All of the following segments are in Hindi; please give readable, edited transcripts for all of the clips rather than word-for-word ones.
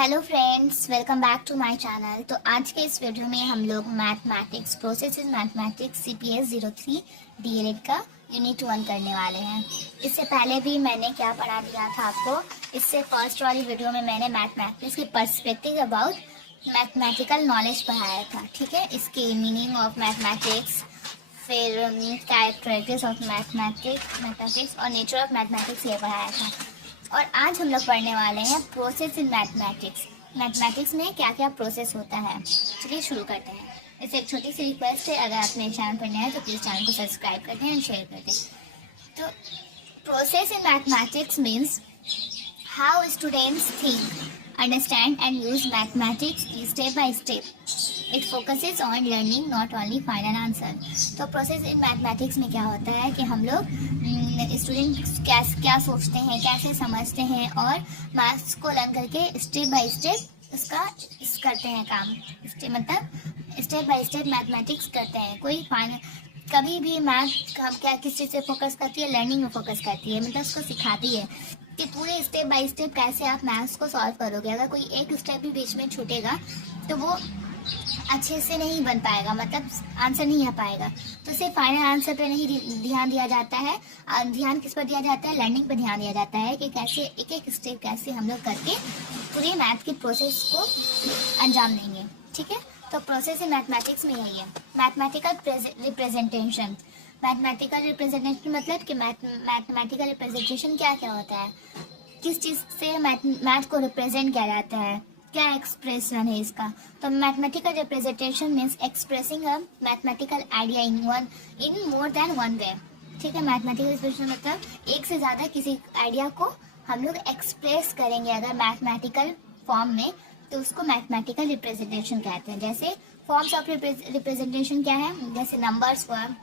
Hello friends, welcome back to my channel. तो आज के इस वीडियो में हम लोग mathematics process in mathematics CPS 03 DLED का यूनिट 1 करने वाले हैं। इससे पहले भी मैंने क्या पढ़ा दिया था आपको। इससे फर्स्ट वाली वीडियो में मैंने मैथमेटिक्स के पर्सपेक्टिव अबाउट मैथमेटिकल नॉलेज पढ़ाया था, ठीक है। इसकी मीनिंग ऑफ मैथमेटिक्स, फिर कैरेक्टरिस्टिक्स ऑफ मैथमेटिक्स और नेचर ऑफ मैथमेटिक्स ये पढ़ाया था। और आज हम लोग पढ़ने वाले हैं प्रोसेस इन मैथमेटिक्स। मैथमेटिक्स में क्या क्या प्रोसेस होता है, चलिए शुरू करते हैं। इससे एक छोटी सी रिक्वेस्ट है, अगर आप मेरे चैनल पर नए हैं तो प्लीज़ चैनल को सब्सक्राइब कर दें और शेयर कर दें। तो process in mathematics means how students think, understand and use mathematics step by step. It focuses on learning, not only find an answer. तो प्रोसेस इन मैथमेटिक्स में क्या होता है कि हम लोग स्टूडेंट क्या सोचते हैं, कैसे समझते हैं और मैथ्स को लर्न करके स्टेप बाय स्टेप उसका करते हैं काम। मतलब स्टेप बाय स्टेप मैथमेटिक्स करते हैं। कोई कभी भी मैथ हम क्या किस चीज़ से फोकस करती है, लर्निंग में फोकस करती है, मतलब उसको सिखाती है कि पूरे स्टेप बाय स्टेप कैसे आप मैथ्स को सॉल्व करोगे। अगर कोई एक स्टेप भी बीच में छूटेगा तो वो अच्छे से नहीं बन पाएगा, मतलब आंसर नहीं आ पाएगा। तो सिर्फ फाइनल आंसर पे नहीं ध्यान दिया जाता है, ध्यान किस पर दिया जाता है, लर्निंग पर ध्यान दिया जाता है कि कैसे एक एक स्टेप कैसे हम लोग करके पूरी मैथ की प्रोसेस को अंजाम देंगे, ठीक है। तो प्रोसेस इन मैथमेटिक्स में यही है। मैथमेटिकल रिप्रेजेंटेशन, मैथमेटिकल रिप्रेजेंटेशन मतलब कि मैथमेटिकल रिप्रेजेंटेशन क्या क्या होता है, किस चीज़ से मैथ को रिप्रेजेंट किया जाता है, क्या एक्सप्रेशन है इसका। तो mathematical representation means expressing a mathematical idea in more than one way, ठीक है। मैथमेटिकल रिप्रेजेंटेशन मतलब एक से ज़्यादा किसी आइडिया को हम लोग एक्सप्रेस करेंगे अगर मैथमेटिकल फॉर्म में, तो उसको मैथमेटिकल रिप्रेजेंटेशन कहते हैं। जैसे फॉर्म्स ऑफ रिप्रेजेंटेशन क्या है, जैसे नंबर्स फॉर्म,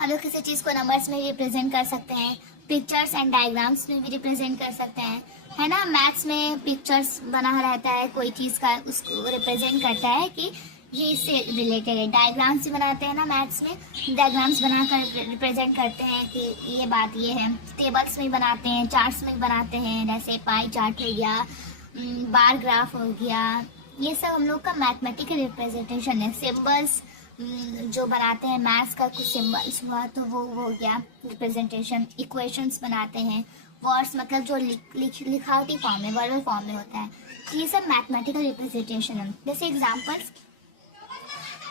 हम लोग किसी चीज़ को नंबर्स में रिप्रेजेंट कर सकते हैं, पिक्चर्स एंड डायग्राम्स में भी रिप्रेजेंट कर सकते हैं, है ना। मैथ्स में पिक्चर्स बना रहता है कोई चीज़ का, उसको रिप्रेजेंट करता है कि ये इससे रिलेटेड है। डायग्राम्स भी बनाते हैं ना मैथ्स में, डायग्राम्स बनाकर रिप्रेजेंट करते हैं कि ये बात ये है। टेबल्स में बनाते हैं, चार्ट्स में बनाते हैं, जैसे पाई चार्ट हो गया, बार ग्राफ हो गया, ये सब हम लोग का मैथमेटिकल रिप्रेजेंटेशन है। सिम्बल्स जो बनाते हैं, मैथ्स का कुछ सिंबल्स हुआ तो वो हो गया रिप्रेजेंटेशन। इक्वेशंस बनाते हैं, वर्ड्स मतलब जो लिखावटी फॉर्म में, वर्बल फॉर्म में होता है, तो ये सब मैथमेटिकल रिप्रेजेंटेशन है। जैसे एग्जांपल्स,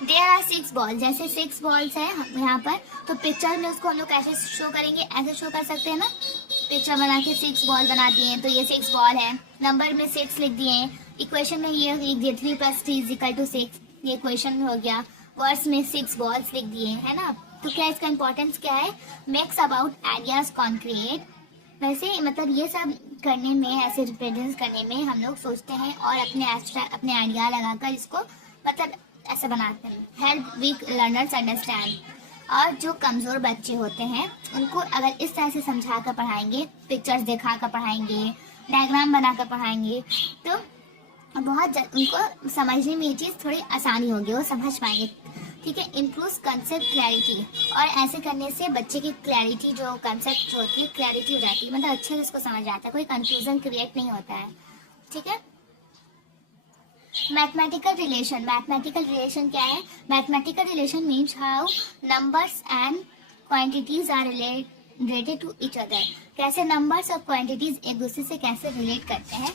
देयर आर 6 बॉल, जैसे 6 बॉल्स है यहाँ पर, तो पिक्चर में उसको हम लोग कैसे शो करेंगे, ऐसे शो कर सकते हैं ना। पिक्चर बना के 6 बॉल बना दिए तो ये 6 बॉल है, नंबर में 6 लिख दिए, इक्वेशन में ये लिख दिए 3 + 3 = 6, ये इक्वेशन हो गया। वर्ड्स में 6 बॉल्स लिख दिए, है ना। तो क्या इसका इंपॉर्टेंस क्या है, मेक्स अबाउट आइडियाज कॉन्क्रीट। वैसे मतलब ये सब करने में, ऐसे रिप्रेजेंट करने में हम लोग सोचते हैं और अपने आइडिया लगाकर इसको मतलब ऐसा बनाते हैं। हेल्प वीक लर्नर्स अंडरस्टैंड, और जो कमज़ोर बच्चे होते हैं उनको अगर इस तरह से समझा कर पढ़ाएंगे, पिक्चर्स दिखा कर पढ़ाएंगे, डायग्राम बना कर पढ़ाएंगे, तो बहुत उनको समझने में ये चीज़ थोड़ी आसानी होगी, वो समझ पाएंगे, ठीक है। इम्प्रूव कंसेप्ट क्लैरिटी, और ऐसे करने से बच्चे की क्लैरिटी, जो कंसेप्ट जो होती है क्लैरिटी हो जाती है, मतलब अच्छे से उसको समझ आता है, कोई कंफ्यूजन क्रिएट नहीं होता है, ठीक है। मैथमेटिकल रिलेशन, मैथमेटिकल रिलेशन क्या है, mathematical relation means how numbers and quantities are related to each other. कैसे नंबर्स और क्वांटिटीज एक दूसरे से कैसे रिलेट करते हैं,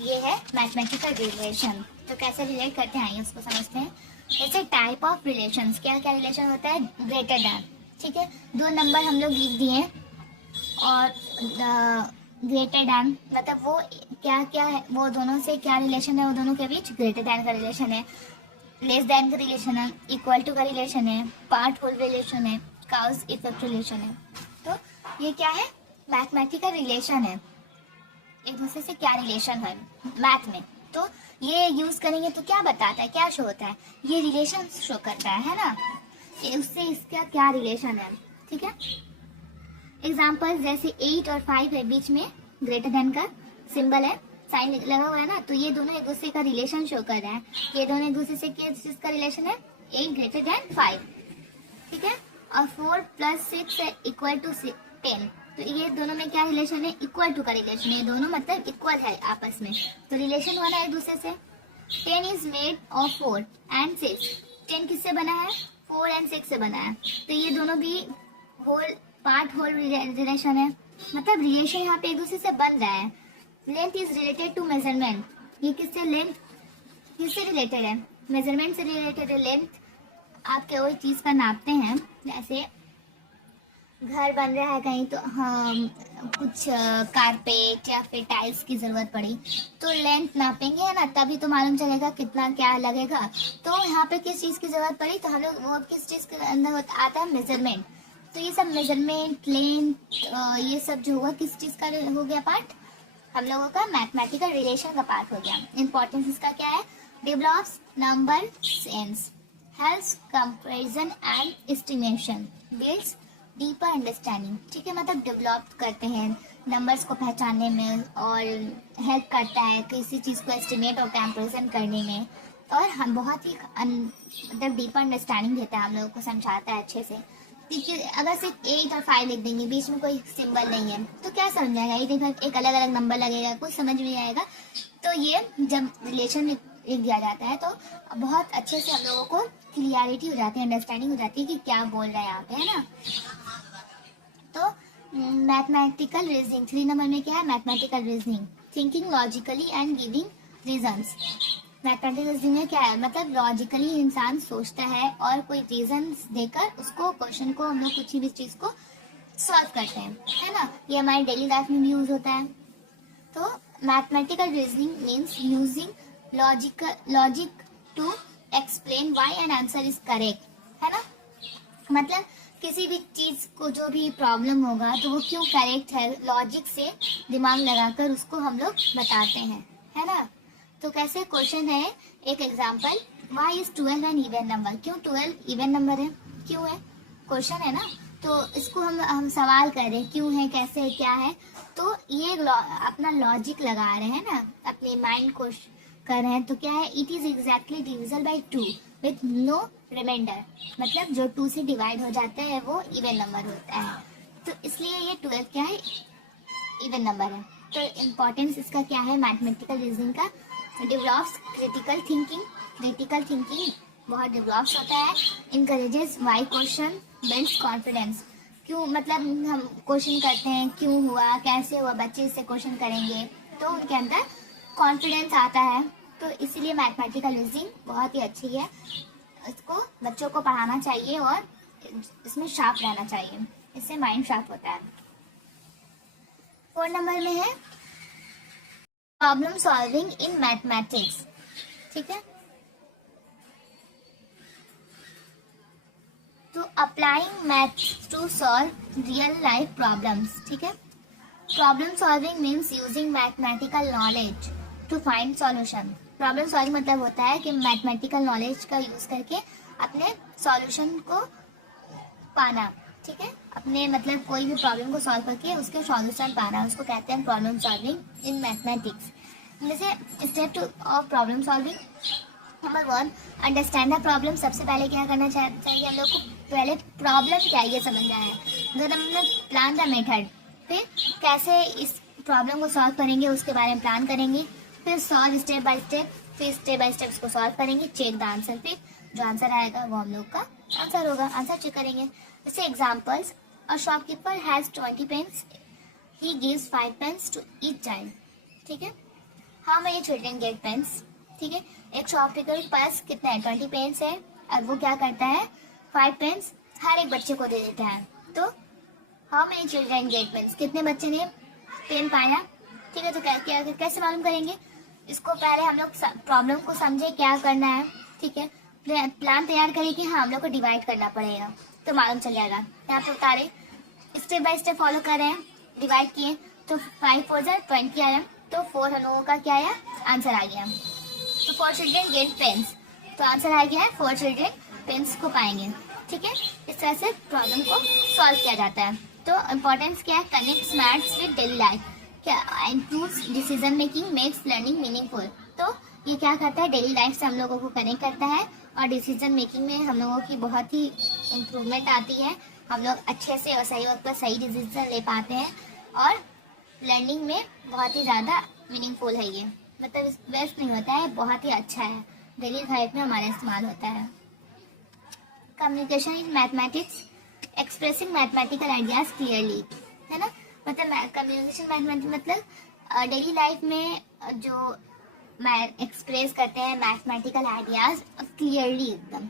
ये है मैथमेटिकल रिलेशन। तो कैसे रिलेट करते हैं आइए उसको समझते हैं। जैसे टाइप ऑफ रिलेशंस, क्या क्या रिलेशन होता है, ग्रेटर दैन, ठीक है। दो नंबर हम लोग लिख दिए और ग्रेटर दैन मतलब वो क्या क्या है, वो दोनों से क्या रिलेशन है, वो दोनों के बीच ग्रेटर दैन का रिलेशन है, लेस दैन का रिलेशन है, इक्वल टू का रिलेशन है, पार्ट होल रिलेशन है, काउज इफेक्ट रिलेशन है। तो ये क्या है, मैथमेटिकल रिलेशन है, एक दूसरे से क्या रिलेशन है मैथ में। तो ये यूज करेंगे तो क्या बताता है, क्या शो होता है, ये रिलेशन शो करता है ना, उससे इसका क्या रिलेशन है, ठीक है। एग्जाम्पल जैसे 8 और 5 है, बीच में ग्रेटर देन का सिंबल है, साइन लगा हुआ है ना, तो ये दोनों एक दूसरे का रिलेशन शो कर रहे हैं। ये दोनों एक दूसरे से किस चीज का रिलेशन है, 8 > 5, ठीक है। और 4 + 6 = 10, तो ये दोनों में क्या रिलेशन है, इक्वल टू का रिलेशन है, ये दोनों मतलब इक्वल है आपस में, तो रिलेशन बना एक दूसरे से। 10 इज मेड ऑफ 4 एंड 6, 10 किससे बना है, 4 एंड 6 से बना है, तो ये दोनों भी होल पार्ट होल रिलेशन है, मतलब रिलेशन यहाँ पे एक दूसरे से बन रहा है। Length is related to measurement, ये किससे, लेंथ किससे रिलेटेड है, मेजरमेंट से रिलेटेड है। लेंथ आप कोई चीज़ का नापते हैं, जैसे घर बन रहा है कहीं, तो हम कुछ कारपेट या फिर टाइल्स की ज़रूरत पड़ी, तो लेंथ नापेंगे है ना, तभी तो मालूम चलेगा कितना क्या लगेगा। तो यहाँ पे किस चीज़ की ज़रूरत पड़ी, तो हम लोग वो किस चीज़ के अंदर आता है, मेजरमेंट। तो ये सब मेजरमेंट, लेंथ, ये सब जो हुआ किस चीज़ का हो गया पार्ट, हम लोगों का मैथमेटिकल रिलेशन का पार्ट हो गया। इंपॉर्टेंस इसका क्या है, develops number sense, helps comparison and estimation, builds deeper understanding. ठीक है, मतलब डेवलप करते हैं नंबर्स को पहचानने में और हेल्प करता है किसी चीज़ को एस्टिमेट और कंपैरिजन करने में, और हम बहुत ही मतलब डीपर अंडरस्टैंडिंग देता है, हम लोगों को समझाता है अच्छे से। देखिए अगर सिर्फ 8 और 5 लिख देंगे, बीच में कोई सिंबल नहीं है, तो क्या समझ आएगा, एक अलग अलग नंबर लगेगा, कुछ समझ नहीं आएगा। तो ये जब रिलेशन लिख दिया जाता है तो बहुत अच्छे से हम लोगों को क्लियरिटी हो जाती है, अंडरस्टैंडिंग हो जाती है कि क्या बोल रहा है यहाँ पे, है ना। तो मैथमेटिकल रीजनिंग 3 नंबर में क्या है, mathematical reasoning, thinking logically and giving reasons. Mathematical reasoning में क्या है, मतलब लॉजिकली इंसान सोचता है और कोई रीजंस देकर उसको क्वेश्चन को हम लोग कुछ भी चीज़ को सॉल्व करते हैं, है ना। ये हमारी डेली लाइफ में भी यूज होता है। तो mathematical reasoning means using logic to explain why an answer is correct, है ना। मतलब किसी भी चीज़ को जो भी प्रॉब्लम होगा तो वो क्यों करेक्ट है, लॉजिक से दिमाग लगाकर उसको हम लोग बताते हैं, है ना। तो कैसे क्वेश्चन है, एक example, why is 12 an even number, क्यों 12 इवन नंबर है, क्यों है, क्वेश्चन है ना। तो इसको हम सवाल कर रहे हैं, क्यों है, कैसे है, क्या है, तो ये अपना लॉजिक लगा रहे हैं ना, अपने माइंड को कर रहे हैं। तो क्या है, it is exactly divisible by 2 with no remainder, मतलब जो 2 से डिवाइड हो जाता है वो इवन नंबर होता है, तो इसलिए ये 12 क्या है, इवन नंबर है। तो इम्पोर्टेंस इसका क्या है, मैथमेटिकल रीजनिंग का, develops critical thinking, critical thinking बहुत डेवलप्स होता है। Encourages why question, builds confidence, क्यों मतलब हम क्वेश्चन करते हैं, क्यों हुआ, कैसे हुआ, बच्चे इससे क्वेश्चन करेंगे तो उनके अंदर कॉन्फिडेंस आता है। तो इसीलिए मैथमेटिकल रीजनिंग बहुत ही अच्छी है, इसको बच्चों को पढ़ाना चाहिए और इसमें शार्प रहना चाहिए, इससे माइंड शार्प होता है। 4 नंबर में है प्रॉब्लम सॉल्विंग इन मैथमेटिक्स, ठीक है। तो applying maths to solve real life problems, ठीक है। Problem solving means using mathematical knowledge to find solution. Problem solving मतलब होता है कि मैथमेटिकल नॉलेज का यूज करके अपने सॉल्यूशन को पाना, ठीक है, अपने मतलब कोई भी प्रॉब्लम को सॉल्व करके उसके सॉल्यूशन पाना, उसको कहते हैं प्रॉब्लम सॉल्विंग इन मैथमेटिक्स। जैसे step 2 of problem solving, number 1 understand the problem. सबसे पहले क्या करना चाहिए हम लोग को, पहले प्रॉब्लम क्या है ये समझना है, फिर हमने प्लान द मेथड, फिर कैसे इस प्रॉब्लम को सॉल्व करेंगे उसके बारे में प्लान करेंगे, फिर सॉल्व स्टेप बाय स्टेप, फिर स्टेप बाय स्टेप उसको सॉल्व करेंगे, चेक द आंसर, फिर जो आंसर आएगा वो हम लोग का आंसर होगा, आंसर चेक करेंगे। जैसे examples, a shopkeeper has 20 pens, he gives 5 pens to each child, ठीक है। How many children get pens, ठीक है, एक शॉपकीपर के पास कितना है, 20 पेन्स है, और वो क्या करता है 5 पेन्स हर एक बच्चे को दे देता है। तो how many children get pens, कितने बच्चे ने पेन पाया, ठीक है। तो क्या कैसे मालूम करेंगे, इसको पहले हम लोग प्रॉब्लम को समझे क्या करना है, ठीक है, प्लान तैयार करें कि हाँ हम लोग को डिवाइड करना पड़ेगा, तो मालूम चल जाएगा। यहाँ पे बता रहे स्टेप बाय स्टेप फॉलो कर रहे हैं, डिवाइड किए तो 5 4 20 आया, तो 4 हम लोगों का क्या आया, आंसर आ गया। तो 4 चिल्ड्रन गेट पेन्स, तो आंसर आ गया है 4 चिल्ड्रन पेन्स को पाएंगे, ठीक है। इस तरह से प्रॉब्लम को सॉल्व किया जाता है। तो इम्पोर्टेंस क्या है, connect maths with daily life, क्या improves decision making, makes learning meaningful. तो ये क्या करता है, डेली लाइफ से हम लोगों को कनेक्ट करता है और डिसीजन मेकिंग में हम लोगों की बहुत ही इम्प्रूवमेंट आती है। हम लोग अच्छे से और सही वक्त पर सही डिसीजन ले पाते हैं और लर्निंग में बहुत ही ज़्यादा मीनिंगफुल है ये, मतलब वेस्ट नहीं होता है, बहुत ही अच्छा है, डेली लाइफ में हमारा इस्तेमाल होता है। Communication in mathematics, expressing mathematical ideas clearly, है ना। मतलब कम्युनिकेशन मैथमेटिक्स मतलब डेली लाइफ में जो एक्सप्रेस करते हैं मैथमेटिकल आइडियाज क्लियरली एकदम।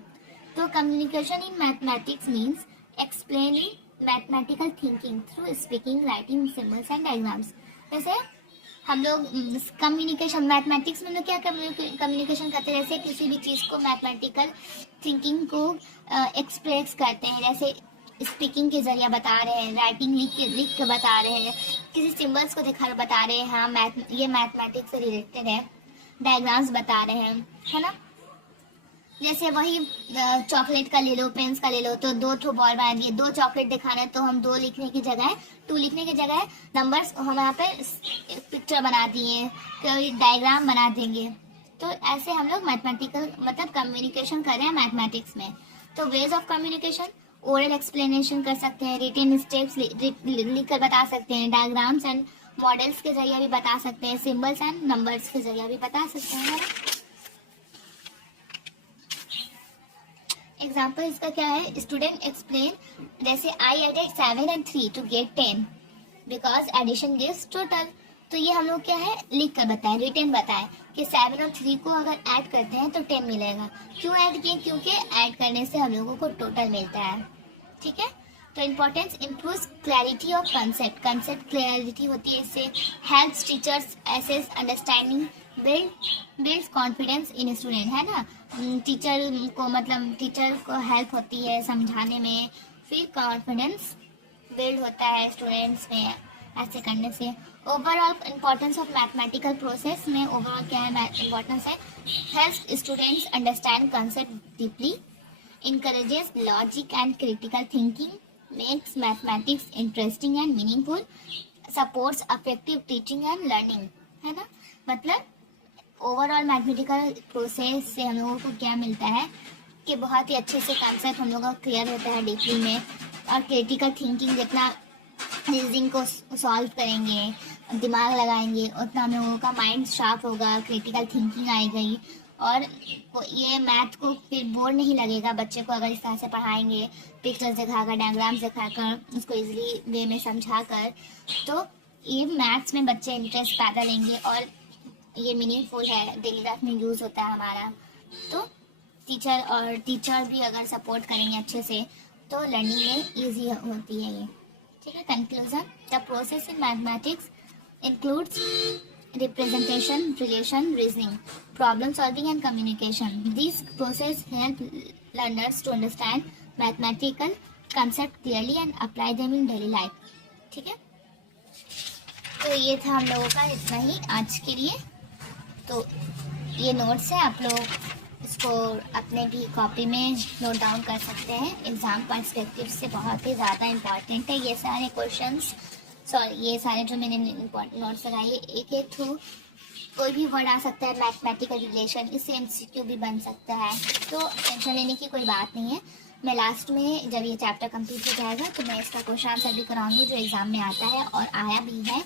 तो communication in mathematics means explaining mathematical thinking through speaking, writing, symbols and diagrams. जैसे हम लोग कम्युनिकेशन मैथमेटिक्स में लोग क्या कम्युनिकेशन करते हैं, जैसे किसी भी चीज़ को मैथमेटिकल थिंकिंग को एक्सप्रेस करते हैं, जैसे स्पीकिंग के जरिए बता रहे हैं, राइटिंग लिख के बता रहे हैं, किसी सिंबल्स को दिखा बता रहे हैं, हाँ ये मैथमेटिक्स से रिलेटेड है, डायग्राम्स बता रहे हैं, है ना। जैसे वही चॉकलेट का ले लो, पेन्स का ले लो, तो 2 ठो बॉल बना दिए, 2 चॉकलेट दिखाना है तो हम 2 लिखने की जगह 2 लिखने की जगह नंबर्स हम यहाँ पे पिक्चर बना दिए, कोई डायग्राम बना देंगे। तो ऐसे हम लोग मैथमेटिकल मतलब कम्युनिकेशन कर रहे हैं मैथमेटिक्स में। तो ways of communication, oral explanation कर सकते हैं, रिटन स्टेप्स लिख कर बता सकते हैं, डायग्राम्स एंड मॉडल्स के जरिए भी बता सकते हैं, सिम्बल्स एंड नंबर्स के जरिए भी बता सकते हैं। एग्जाम्पल इसका क्या है, स्टूडेंट एक्सप्लेन, जैसे I added 7 and 3 to get 10 because addition gives total. तो ये हम लोग क्या है लिख कर बताएं, रिटन बताएं कि 7 और 3 को अगर ऐड करते हैं तो 10 मिलेगा। क्यों ऐड किए, क्योंकि ऐड करने से हम लोगों को टोटल मिलता है, ठीक है। तो importance, improve clarity of concept, concept clarity होती है, इससे helps teachers assess understanding, builds confidence in student, है ना। टीचर को मतलब टीचर को हेल्प होती है समझाने में, फिर कॉन्फिडेंस बिल्ड होता है स्टूडेंट्स में ऐसे करने से। Overall importance of mathematical process में ओवरऑल क्या है इम्पोर्टेंस है, help students understand concept deeply, encourages logic and critical thinking, makes mathematics interesting and meaningful, supports effective teaching and learning, है ना। मतलब ओवरऑल मैथमेटिकल प्रोसेस से हम लोगों को क्या मिलता है कि बहुत ही अच्छे से कंसेप्ट हम लोगों का क्लियर होता है डीपली में, और क्रिटिकल थिंकिंग जितना रीजनिंग को सॉल्व करेंगे, दिमाग लगाएंगे, उतना हम लोगों का माइंड शार्प होगा, क्रिटिकल थिंकिंग आएगी, और ये मैथ को फिर बोर नहीं लगेगा बच्चे को अगर इस तरह से पढ़ाएंगे, पिक्चर्स दिखाकर, डायग्राम्स दिखाकर, उसको इजीली वे में समझा कर। तो ये मैथ्स में बच्चे इंटरेस्ट पैदा लेंगे और ये मीनिंगफुल है, डेली लाइफ में यूज़ होता है हमारा। तो टीचर भी अगर सपोर्ट करेंगे अच्छे से तो लर्निंग में ईजी होती है ये, ठीक है। Conclusion, the process in mathematics includes representation, relation, reasoning, problem solving and communication. These processes help learners to understand mathematical concept clearly and apply them in daily life. ठीक है, तो ये था हम लोगों का इतना ही आज के लिए। तो ये नोट्स है, आप लोग इसको अपने भी कॉपी में नोट डाउन कर सकते हैं, एग्जाम पर्सपेक्टिव से बहुत ही ज़्यादा इम्पॉर्टेंट है ये सारे क्वेश्चंस। सॉरी, ये सारे जो मैंने नोट्स लगाए, एक एक थ्रू कोई भी वर्ड आ सकता है, मैथमेटिकल रिलेशन, इससे एमसीक्यू भी बन सकता है, तो टेंशन लेने की कोई बात नहीं है। मैं लास्ट में जब ये चैप्टर कंप्लीट हो जाएगा तो मैं इसका क्वेश्चन आंसर भी कराऊंगी जो एग्जाम में आता है और आया भी है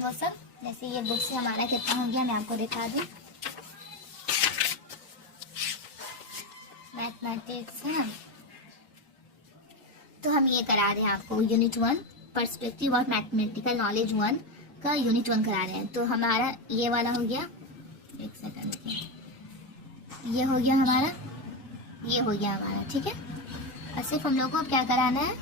वो सब। जैसे ये बुक से हमारा कितना हो गया मैं आपको दिखा दूँ, मैथमेटिक्स है ना, तो हम ये करा रहे हैं आपको unit 1 perspective of mathematical knowledge 1 का यूनिट 1 करा रहे हैं। तो हमारा ये वाला हो गया, एक सेकंड, ये हो गया हमारा, ये हो गया हमारा, ठीक है। और सिर्फ हम लोग को क्या कराना है,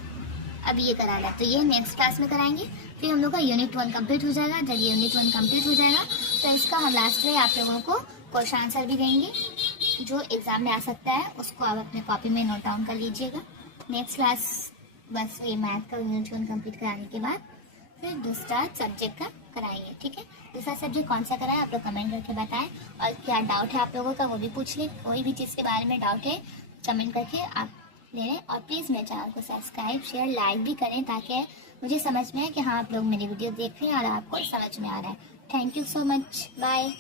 अब ये कराना है, तो ये नेक्स्ट क्लास में कराएंगे। फिर हम लोग का यूनिट 1 कंप्लीट हो जाएगा। जब ये यूनिट 1 कंप्लीट हो जाएगा तो इसका हम लास्ट में आप लोगों को क्वेश्चन आंसर भी देंगे जो एग्जाम में आ सकता है, उसको आप अपने कॉपी में नोट डाउन कर लीजिएगा। नेक्स्ट क्लास बस ये मैथ का यूनिट 1 कंप्लीट कराने के बाद फिर दूसरा सब्जेक्ट का कराएंगे, ठीक है। दूसरा सब्जेक्ट कौन सा कराए आप लोग कमेंट करके बताएं, और क्या डाउट है आप लोगों का वो भी पूछ लें, कोई भी चीज़ के बारे में डाउट है कमेंट करके आप ले लें। और प्लीज़ मेरे चैनल को सब्सक्राइब, शेयर, लाइक भी करें ताकि मुझे समझ में आए कि हाँ आप लोग मेरी वीडियो देख रहे हैं और आपको समझ में आ रहा है। Thank you so much, bye.